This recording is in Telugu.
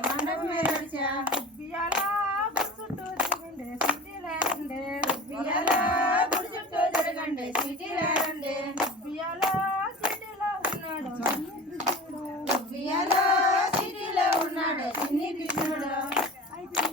మండపం మీద నడిచా బియ్యాలా గుడి చుట్టూ తిరగండి సిటీలేరండి బియ్యాలా గుడి చుట్టూ తిరగండి సిటీలేరండి బియ్యాలా సిటీలో ఉన్నాడు బియ్యాలా సిటీలో ఉన్నాడు చిన్ని కృష్ణుడు అయితే